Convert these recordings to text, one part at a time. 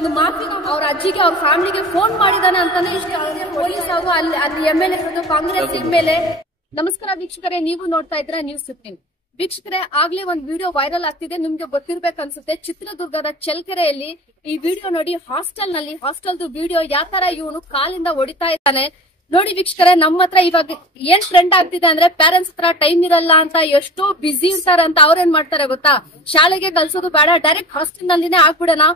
ಒಂದು ಮಾಫಿ ಅವ್ರ ಅಜ್ಜಿಗೆ ಅವ್ರ ಫ್ಯಾಮಿಲಿಗೆ ಫೋನ್ ಮಾಡಿದಾನೆ ಅಂತಾನೆ ಇಷ್ಟ ಪೊಲೀಸ್ ಅವರು ಅಲ್ಲಿ MLA ಇರೋದು ಕಾಂಗ್ರೆಸ್ MLA. ನಮಸ್ಕಾರ ವೀಕ್ಷಕರೇ, ನೀವು ನೋಡ್ತಾ ಇದ್ರೆ ನ್ಯೂಸ್ 15. ವೀಕ್ಷಕರೇ, ಆಗ್ಲೇ ಒಂದ್ ವಿಡಿಯೋ ವೈರಲ್ ಆಗ್ತಿದೆ, ನಿಮ್ಗೆ ಗೊತ್ತಿರ್ಬೇಕು ಅನ್ಸುತ್ತೆ. ಚಿತ್ರದುರ್ಗದ ಚಳ್ಳಕೆರೆಯಲ್ಲಿ ಈ ವಿಡಿಯೋ ನೋಡಿ. ಹಾಸ್ಟೆಲ್ದು ವಿಡಿಯೋ ಯಾವ ತರ ಇವನು ಕಾಲಿಂದ ಹೊಡಿತಾ ಇದ್ದಾನೆ ನೋಡಿ. ವೀಕ್ಷಕರೇ, ನಮ್ಮ ಹತ್ರ ಇವಾಗ ಏನ್ ಟ್ರೆಂಡ್ ಆಗ್ತಿದೆ ಅಂದ್ರೆ ಪೇರೆಂಟ್ಸ್ ಹತ್ರ ಟೈಮ್ ಇರಲ್ಲ ಅಂತ, ಎಷ್ಟೋ ಬಿಸಿ ಇರ್ತಾರೆ ಅಂತ ಅವ್ರೇನ್ ಮಾಡ್ತಾರೆ ಗೊತ್ತಾ, ಶಾಲೆಗೆ ಕಲ್ಸೋದು ಬೇಡ, ಡೈರೆಕ್ಟ್ ಹಾಸ್ಟೆಲ್ ನಲ್ಲಿನೇ ಆಗ್ಬಿಡೋಣ.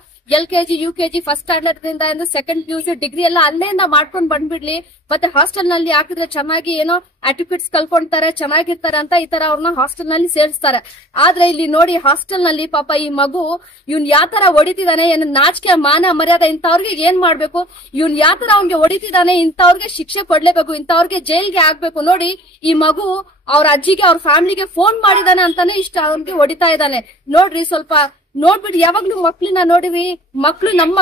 LKG UKG ಫಸ್ಟ್ ಸ್ಟ್ಯಾಂಡರ್ಡ್ ದಿಂದ ಸೆಕೆಂಡ್ PUC ಡಿಗ್ರಿ ಎಲ್ಲ ಅಲ್ಲೇಂದ ಮಾಡ್ಕೊಂಡ್ ಬಂದ್ಬಿಡ್ಲಿ, ಮತ್ತೆ ಹಾಸ್ಟೆಲ್ ನಲ್ಲಿ ಹಾಕಿದ್ರೆ ಚೆನ್ನಾಗಿ ಏನೋ ಆಟಿಟ್ಯೂಡ್ಸ್ ಕಲ್ಕೊಂತಾರೆ, ಚೆನ್ನಾಗಿರ್ತಾರೆ ಅಂತ ಈ ತರ ಅವ್ರನ್ನ ಹಾಸ್ಟೆಲ್ ನಲ್ಲಿ ಸೇರಿಸ್ತಾರೆ. ಆದ್ರೆ ಇಲ್ಲಿ ನೋಡಿ, ಹಾಸ್ಟೆಲ್ ನಲ್ಲಿ ಪಾಪ ಈ ಮಗು ಇವ್ನ್ ಯಾವ ತರ ಹೊಡಿತಿದಾನೆ, ಏನು ನಾಚಿಕೆ ಮಾನ ಮರ್ಯಾದೆ ಇಂಥವ್ರಿಗೆ ಏನ್ ಮಾಡ್ಬೇಕು, ಇವ್ನ್ ಯಾವ ತರ ಅವ್ನಿಗೆ ಹೊಡಿತಿದಾನೆ, ಇಂಥವ್ರಿಗೆ ಶಿಕ್ಷೆ ಕೊಡ್ಲೇಬೇಕು, ಇಂಥವ್ರಿಗೆ ಜೈಲ್ಗೆ ಹಾಕ್ಬೇಕು. ನೋಡಿ, ಈ ಮಗು ಅವ್ರ ಅಜ್ಜಿಗೆ ಅವ್ರ ಫ್ಯಾಮಿಲಿಗೆ ಫೋನ್ ಮಾಡಿದಾನೆ ಅಂತಾನೆ ಇಷ್ಟ ಅವ್ನಿಗೆ ಹೊಡಿತಾ ಇದ್ದಾನೆ. ನೋಡ್ರಿ, ಸ್ವಲ್ಪ ನೋಡ್ಬಿಡಿ. ಯಾವಾಗ್ಲೂ ಮಕ್ಳನ್ನ ನೋಡಿವಿ, ಮಕ್ಳು ನಮ್ಮ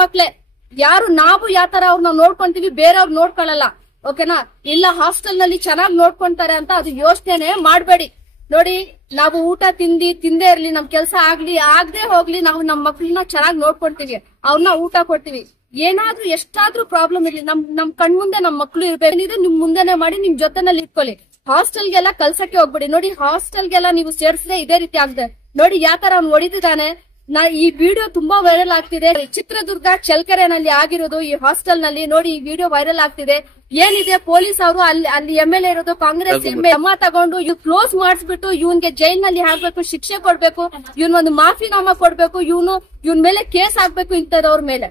ಮಕ್ಳೇ. ಯಾರು ನಾವು ಯಾವ ತರ ಅವ್ರನ್ನ ನೋಡ್ಕೊಂತೀವಿ, ಬೇರೆಯವ್ರು ನೋಡ್ಕೊಳ್ಳಲ್ಲ. ಓಕೆನಾ? ಇಲ್ಲ ಹಾಸ್ಟೆಲ್ ನಲ್ಲಿ ಚೆನ್ನಾಗಿ ನೋಡ್ಕೊಂತಾರೆ ಅಂತ ಅದು ಯೋಚನೆ ಮಾಡ್ಬೇಡಿ. ನೋಡಿ, ನಾವು ಊಟ ತಿಂದೇ ಇರ್ಲಿ, ನಮ್ ಕೆಲ್ಸ ಆಗದೆ ಹೋಗ್ಲಿ, ನಾವು ನಮ್ ಮಕ್ಳನ್ನ ಚೆನ್ನಾಗಿ ನೋಡ್ಕೊಂತೀವಿ, ಅವ್ರನ್ನ ಊಟ ಕೊಡ್ತೀವಿ. ಏನಾದ್ರೂ ಎಷ್ಟಾದ್ರೂ ಪ್ರಾಬ್ಲಮ್ ಇರ್ಲಿ, ನಮ್ ಕಣ್ ಮುಂದೆ ನಮ್ ಮಕ್ಳು ಇರ್ಬೇಕು, ನಿಮ್ ಮುಂದೆನೆ ಮಾಡಿ ನಿಮ್ ಜೊತೆನಲ್ಲಿ ಇಟ್ಕೊಳ್ಳಿ. ಹಾಸ್ಟೆಲ್ಗೆಲ್ಲ ಕಲ್ಸಕ್ಕೆ ಹೋಗ್ಬೇಡಿ. ನೋಡಿ, ಹಾಸ್ಟೆಲ್ಗೆಲ್ಲ ನೀವು ಸೇರ್ಸಿದ್ರೆ ಇದೇ ರೀತಿ ಆಗದೆ. ನೋಡಿ ಯಾವ ತರ ಅವ್ನು ಹೊಡಿತಿದ್ದಾನೆ. ಈ ವಿಡಿಯೋ ತುಂಬಾ ವೈರಲ್ ಆಗ್ತಿದೆ. ಚಿತ್ರದುರ್ಗ ಚಳ್ಳಕೆರೆನಲ್ಲಿ ಆಗಿರೋದು ಈ ಹಾಸ್ಟೆಲ್ ನಲ್ಲಿ. ನೋಡಿ, ಈ ವಿಡಿಯೋ ವೈರಲ್ ಆಗ್ತಿದೆ. ಏನಿದೆ, ಪೊಲೀಸ್ ಅವರು ಅಲ್ಲಿ MLA ಇರೋದು ಕಾಂಗ್ರೆಸ್ ಕ್ರಮ ತಗೊಂಡು ಇವ್ ಕ್ಲೋಸ್ ಮಾಡಿಸ್ಬಿಟ್ಟು ಇವನ್ಗೆ ಜೈಲ್ ನಲ್ಲಿ ಹಾಕ್ಬೇಕು, ಶಿಕ್ಷೆ ಕೊಡ್ಬೇಕು, ಇವನ್ ಒಂದು ಮಾಫಿನಾಮಾ ಕೊಡ್ಬೇಕು, ಇವನ್ ಮೇಲೆ ಕೇಸ್ ಹಾಕ್ಬೇಕು ಇಂಥದವ್ರ ಮೇಲೆ.